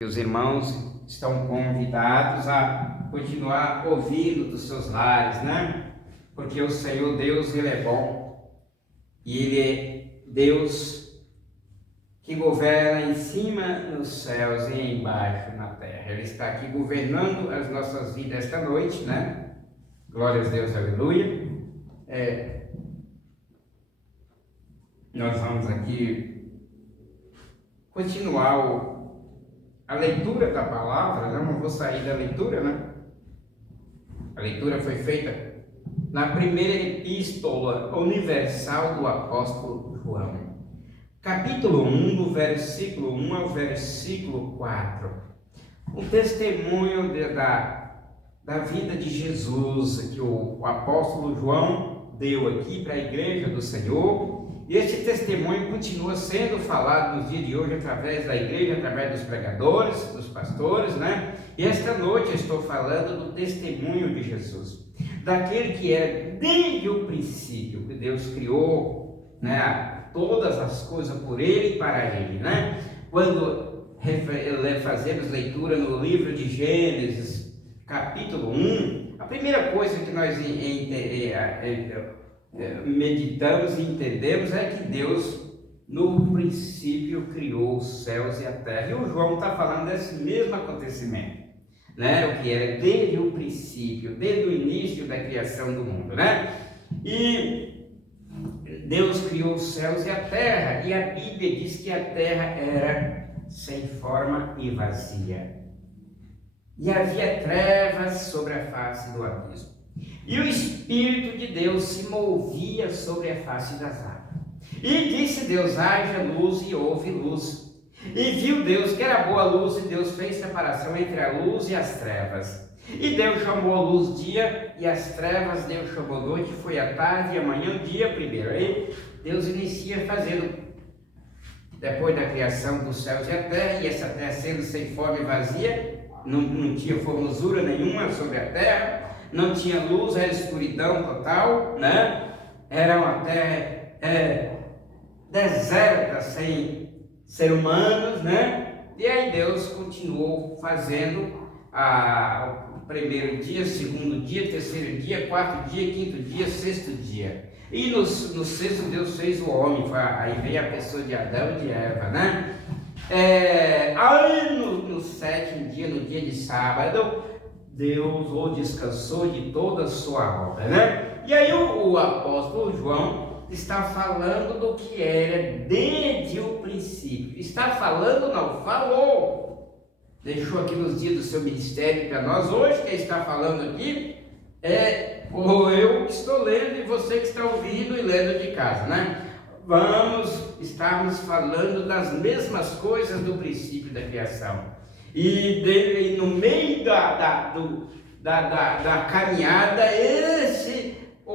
Os irmãos estão convidados a continuar ouvindo dos seus lares, né? Porque o Senhor Deus, Ele é bom e Ele é Deus que governa em cima nos céus e embaixo na terra. Ele está aqui governando as nossas vidas esta noite, né? Glória a Deus, aleluia. Nós vamos aqui continuar a leitura da palavra, né? Não vou sair da leitura, né? A leitura foi feita na primeira epístola universal do apóstolo João. Capítulo 1, do versículo 1 ao versículo 4. Um testemunho da vida de Jesus que o apóstolo João deu aqui para a igreja do Senhor. E esse testemunho continua sendo falado nos dias de hoje através da igreja, através dos pregadores, dos pastores, né? E esta noite eu estou falando do testemunho de Jesus, daquele que é desde o princípio, que Deus criou, né, todas as coisas por Ele e para Ele, né? Quando fazemos leitura no livro de Gênesis, capítulo 1, a primeira coisa que nós meditamos e entendemos é que Deus no princípio criou os céus e a terra, e o João está falando desse mesmo acontecimento, né? O que era desde o princípio, desde o início da criação do mundo, né? E Deus criou os céus e a terra, e a Bíblia diz que a terra era sem forma e vazia, e havia trevas sobre a face do abismo. E o Espírito de Deus se movia sobre a face das águas. E disse Deus: haja luz, e houve luz. E viu Deus que era boa luz, e Deus fez separação entre a luz e as trevas. E Deus chamou a luz dia, e as trevas Deus chamou noite, foi a tarde e amanhã o dia primeiro. Aí Deus inicia fazendo, depois da criação dos céus e a terra, e essa terra sendo sem forma e vazia, não tinha formosura nenhuma sobre a terra, não tinha luz, era escuridão total, né? Era uma terra deserta, sem ser humanos, né? E aí Deus continuou fazendo o primeiro dia, segundo dia, terceiro dia, quarto dia, quinto dia, sexto dia. E no sexto Deus fez o homem, aí veio a pessoa de Adão e de Eva, né? Aí no sétimo dia, no dia de sábado, Deus descansou de toda a sua obra, né? E aí o apóstolo João está falando do que era desde o princípio. Está falando, não, falou. Deixou aqui nos dias do seu ministério para nós hoje. Quem está falando aqui ou eu que estou lendo e você que está ouvindo e lendo de casa, né? Estarmos falando das mesmas coisas do princípio da criação. E no meio da caminhada,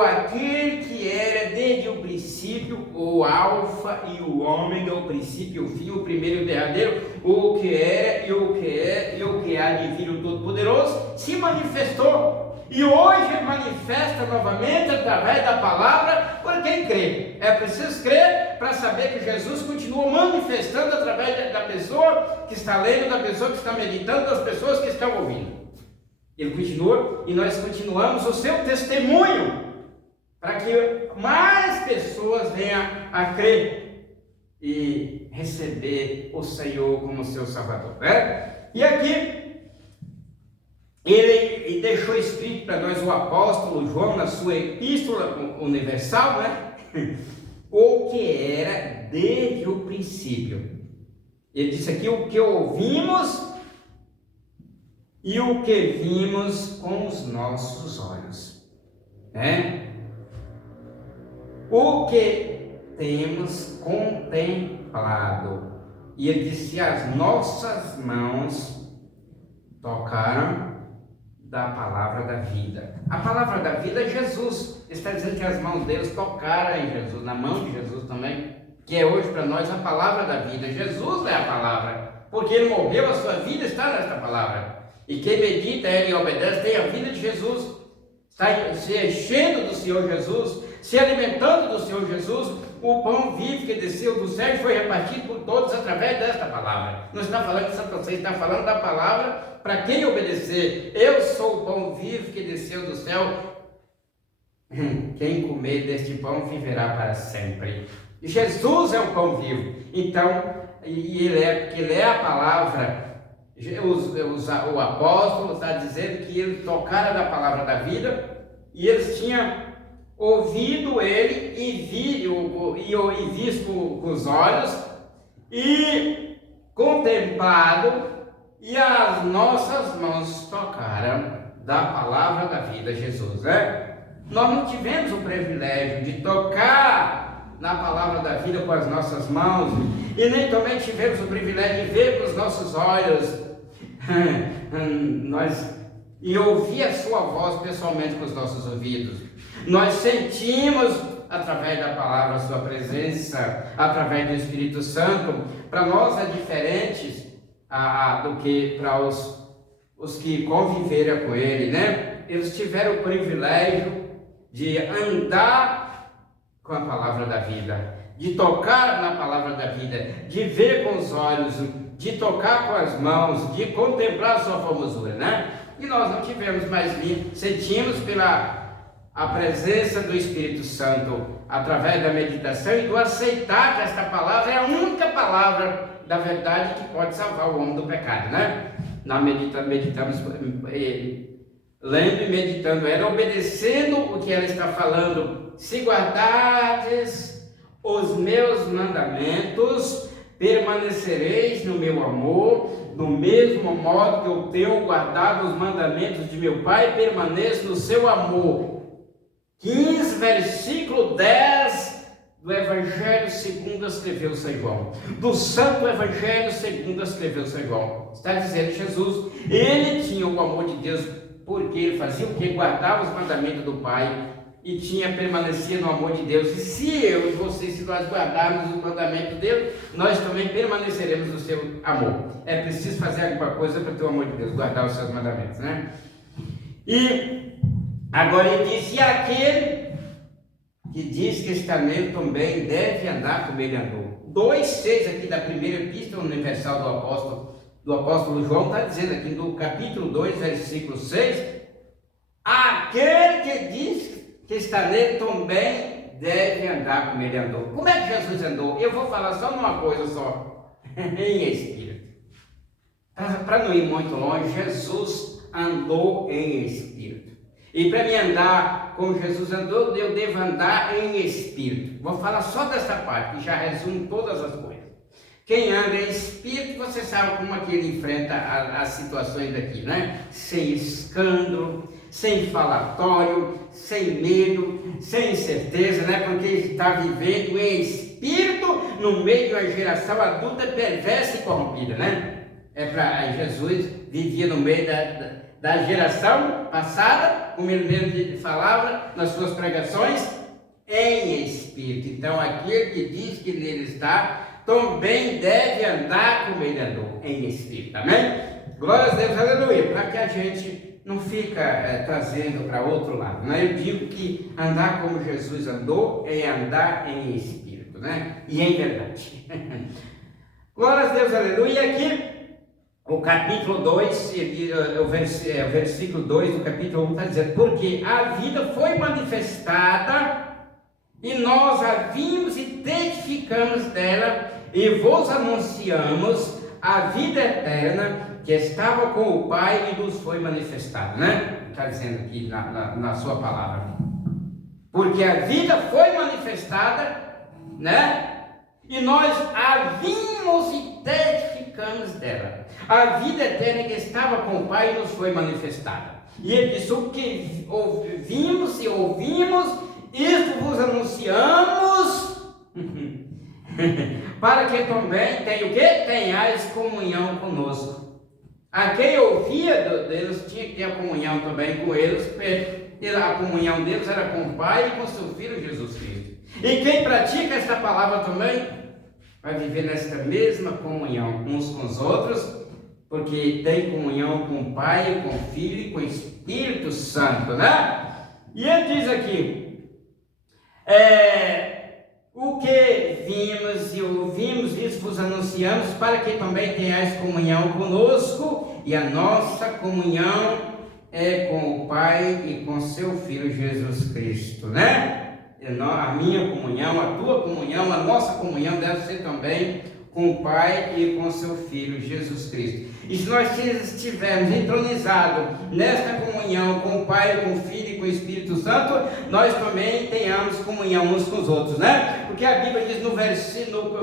aquele que era desde o princípio, o alfa e o ômega, o princípio e o fim, o primeiro e o derradeiro, o que era e o que é e o que há de vir, o Todo-Poderoso, se manifestou. E hoje manifesta novamente através da palavra por quem crê. É preciso crer para saber que Jesus continua manifestando através da pessoa que está lendo, da pessoa que está meditando, das pessoas que estão ouvindo. Ele continua e nós continuamos o seu testemunho para que mais pessoas venham a crer e receber o Senhor como seu Salvador, né? E aqui ele deixou escrito para nós o apóstolo João na sua epístola universal, né? O que era desde o princípio. Ele disse aqui o que ouvimos e o que vimos com os nossos olhos, né? O que temos contemplado. E ele disse: as nossas mãos tocaram da palavra da vida. A palavra da vida é Jesus. Está dizendo que as mãos deles tocaram em Jesus, na mão de Jesus também, que é hoje para nós a palavra da vida. Jesus é a palavra, porque Ele morreu, a sua vida está nesta palavra. E quem medita Ele e obedece tem a vida de Jesus, está se enchendo do Senhor Jesus, se alimentando do Senhor Jesus, o pão vivo que desceu do céu e foi repartido por todos através desta palavra. Não está falando só para você, está falando da palavra para quem obedecer. Eu sou o pão vivo que desceu do céu. Quem comer deste pão viverá para sempre. Jesus é o pão vivo. Então, ele é a palavra. O apóstolo está dizendo que ele tocara da palavra da vida e eles tinham ouvido ele e visto com os olhos e contemplado, e as nossas mãos tocaram da palavra da vida, Jesus, né? Nós não tivemos o privilégio de tocar na palavra da vida com as nossas mãos, e nem também tivemos o privilégio de ver com os nossos olhos e ouvir a sua voz pessoalmente com os nossos ouvidos. Nós sentimos através da palavra a sua presença, através do Espírito Santo. Para nós é diferente do que para os que conviveram com ele, né? Eles tiveram o privilégio de andar com a palavra da vida, de tocar na palavra da vida, de ver com os olhos, de tocar com as mãos, de contemplar a sua formosura, né? E nós não tivemos, mas sentimos pela a presença do Espírito Santo através da meditação e do aceitar que esta palavra é a única palavra da verdade que pode salvar o homem do pecado, né? Meditamos lendo e meditando ela, obedecendo o que ela está falando. Se guardardes os meus mandamentos, permanecereis no meu amor, do mesmo modo que eu tenho guardado os mandamentos de meu Pai, permaneço no seu amor. 15, versículo 10 do Evangelho segundo escreveu São João, do Santo Evangelho segundo escreveu São João. Está dizendo Jesus, ele tinha o amor de Deus, porque ele fazia o que? Guardava os mandamentos do Pai e permanecia no amor de Deus. E se eu e você, se nós guardarmos os mandamentos de Deus, nós também permaneceremos no seu amor. É preciso fazer alguma coisa para ter o amor de Deus, guardar os seus mandamentos, né? E agora ele diz, e aquele que diz que está nele também deve andar como ele andou. 2,6 aqui da primeira epístola universal do apóstolo João, está dizendo aqui no capítulo 2, versículo 6, aquele que diz que está nele também deve andar como ele andou. Como é que Jesus andou? Eu vou falar só numa coisa só, em espírito. Para não ir muito longe, Jesus andou em espírito. E para mim andar como Jesus andou, eu devo andar em espírito. Vou falar só dessa parte, que já resume todas as coisas. Quem anda em espírito, você sabe como é que ele enfrenta as situações daqui, né? Sem escândalo, sem falatório, sem medo, sem incerteza, né? Porque ele está vivendo em espírito no meio de uma geração adulta, perversa e corrompida, né? Jesus vivia no meio da geração passada, como ele mesmo falava nas suas pregações, em espírito. Então, aquele que diz que nele está, também deve andar como ele andou, em espírito, amém? Glória a Deus, aleluia, para que a gente não fica trazendo para outro lado, né? Eu digo que andar como Jesus andou é andar em espírito, né? E em verdade. Glória a Deus, aleluia. E aqui o capítulo 2, o versículo 2 do capítulo 1 está dizendo, porque a vida foi manifestada e nós a vimos e testificamos dela e vos anunciamos a vida eterna que estava com o Pai e nos foi manifestada, né? Está dizendo aqui na sua palavra. Porque a vida foi manifestada, né? E nós a vimos e testificamos dela. A vida eterna que estava com o Pai nos foi manifestada. E ele disse, o que vimos e ouvimos, isto vos anunciamos, para que também tenha o quê? Tenhais comunhão conosco. A quem ouvia deles tinha que ter a comunhão também com eles, porque a comunhão deles era com o Pai e com seu Filho Jesus Cristo. E quem pratica esta palavra também vai viver nesta mesma comunhão uns com os outros, porque tem comunhão com o Pai, com o Filho e com o Espírito Santo, né? E ele diz aqui, O que vimos e ouvimos, isso vos anunciamos, para que também tenhais comunhão conosco, e a nossa comunhão é com o Pai e com seu Filho Jesus Cristo, né? A minha comunhão, a tua comunhão, a nossa comunhão deve ser também com o Pai e com seu Filho Jesus Cristo. E se nós estivermos entronizados nesta comunhão com o Pai, com o Filho e com o Espírito Santo, nós também tenhamos comunhão uns com os outros, né? Porque a Bíblia diz no versículo,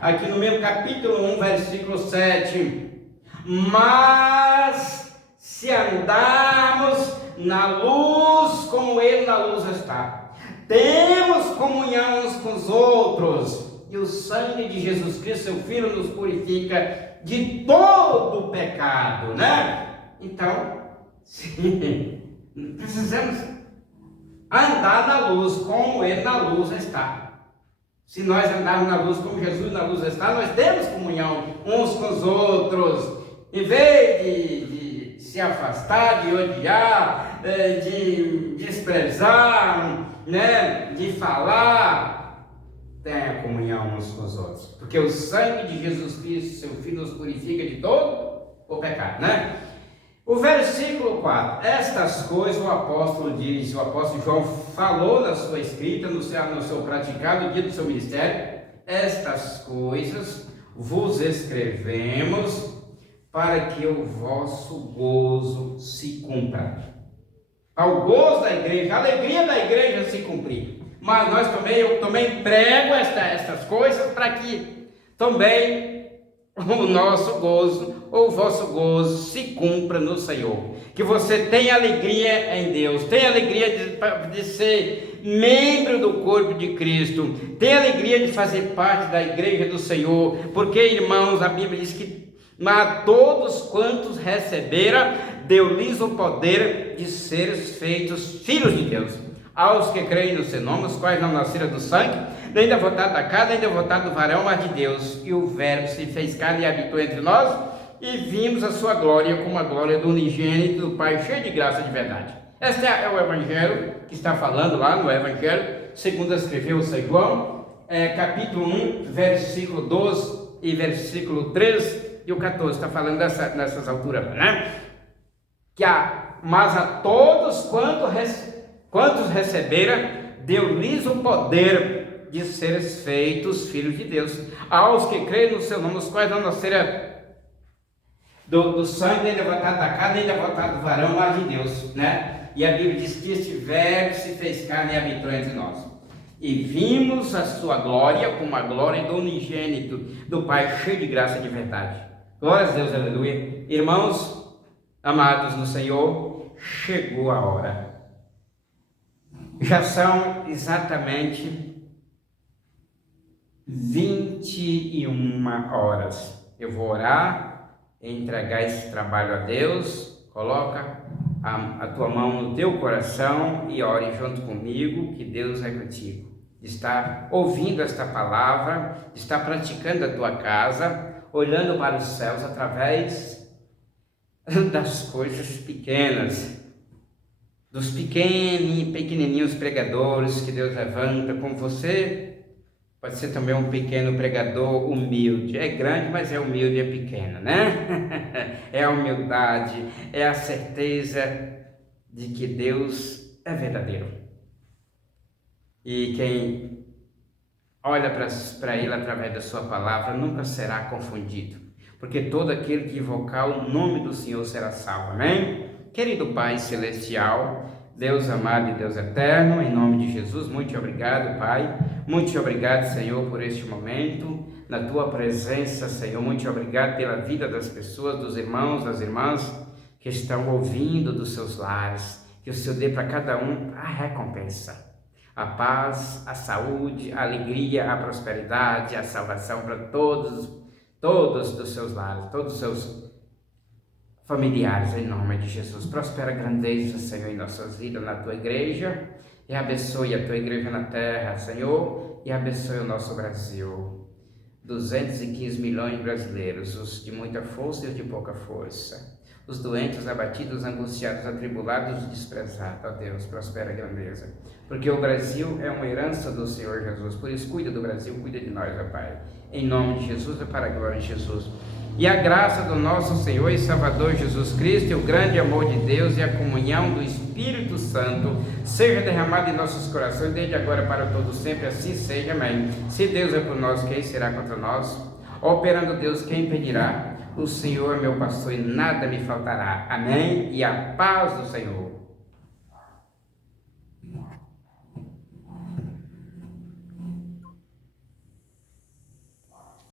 aqui no mesmo capítulo 1, versículo 7, mas se andarmos na luz como Ele na luz está, temos comunhão uns com os outros, e o sangue de Jesus Cristo, seu Filho, nos purifica de todo o pecado, né? Então, sim, precisamos andar na luz como Ele na luz está. Se nós andarmos na luz como Jesus na luz está, nós temos comunhão uns com os outros. Em vez de se afastar, de odiar, de desprezar, né? De falar, tenha comunhão uns com os outros. Porque o sangue de Jesus Cristo, seu Filho, nos purifica de todo o pecado, né? O versículo 4, estas coisas o apóstolo diz, o apóstolo João falou na sua escrita, no seu praticado, no dia do seu ministério, estas coisas vos escrevemos para que o vosso gozo se cumpra. Ao gozo da igreja, a alegria da igreja se cumprir. Mas eu também prego estas coisas para que também o nosso gozo, ou o vosso gozo, se cumpra no Senhor. Que você tenha alegria em Deus, tenha alegria de ser membro do corpo de Cristo, tenha alegria de fazer parte da igreja do Senhor, porque, irmãos, a Bíblia diz que a todos quantos receberam, deu-lhes o poder de seres feitos filhos de Deus. Aos que creem no seu nome, os quais não nasceram do sangue, nem da vontade da carne, nem da vontade do varão, mas de Deus. E o Verbo se fez carne e habitou entre nós, e vimos a sua glória como a glória do unigênito do Pai, cheio de graça e de verdade. Este é o Evangelho que está falando lá no Evangelho, segundo escreveu o São João, capítulo 1, versículo 12 e versículo 13 e o 14, está falando nessas alturas, né? Mas a todos quantos receberam, deu-lhes o poder de seres feitos filhos de Deus, aos que creem no seu nome, os quais não nasceram do sangue, nem da vontade da carne, nem da vontade do varão, mas de Deus, né? E a Bíblia diz que este Verbo se fez carne e habitou entre nós. E vimos a sua glória como a glória do unigênito do Pai, cheio de graça e de verdade. Glória a Deus, aleluia. Irmãos amados no Senhor, chegou a hora. Já são exatamente 21 horas. Eu vou orar, entregar esse trabalho a Deus. Coloca a tua mão no teu coração e ore junto comigo, que Deus é contigo. Está ouvindo esta palavra, está praticando a tua casa, olhando para os céus através das coisas pequenas, dos pequenininhos pregadores que Deus levanta, como você pode ser também um pequeno pregador humilde. É grande, mas é humilde, é pequeno, né? É a humildade, é a certeza de que Deus é verdadeiro. E quem olha para Ele através da sua palavra nunca será confundido, porque todo aquele que invocar o nome do Senhor será salvo, amém? Querido Pai Celestial, Deus amado e Deus eterno, em nome de Jesus, muito obrigado, Pai, muito obrigado, Senhor, por este momento, na Tua presença, Senhor, muito obrigado pela vida das pessoas, dos irmãos, das irmãs, que estão ouvindo dos seus lares, que o Senhor dê para cada um a recompensa, a paz, a saúde, a alegria, a prosperidade, a salvação para todos dos seus lares, todos os seus familiares, em nome de Jesus. Prospera a grandeza, Senhor, em nossas vidas, na Tua igreja, e abençoe a Tua igreja na terra, Senhor, e abençoe o nosso Brasil. 215 milhões de brasileiros, os de muita força e os de pouca força, os doentes, os abatidos, os angustiados, atribulados, os desprezados. Ó Deus, prospera a grandeza. Porque o Brasil é uma herança do Senhor Jesus. Por isso, cuida do Brasil, cuida de nós, ó Pai. Em nome de Jesus e para a glória de Jesus. E a graça do nosso Senhor e Salvador Jesus Cristo, e o grande amor de Deus e a comunhão do Espírito Santo seja derramada em nossos corações, desde agora para todo sempre. Assim seja. Amém. Se Deus é por nós, quem será contra nós? Operando Deus, quem impedirá? O Senhor é meu pastor e nada me faltará. Amém? E a paz do Senhor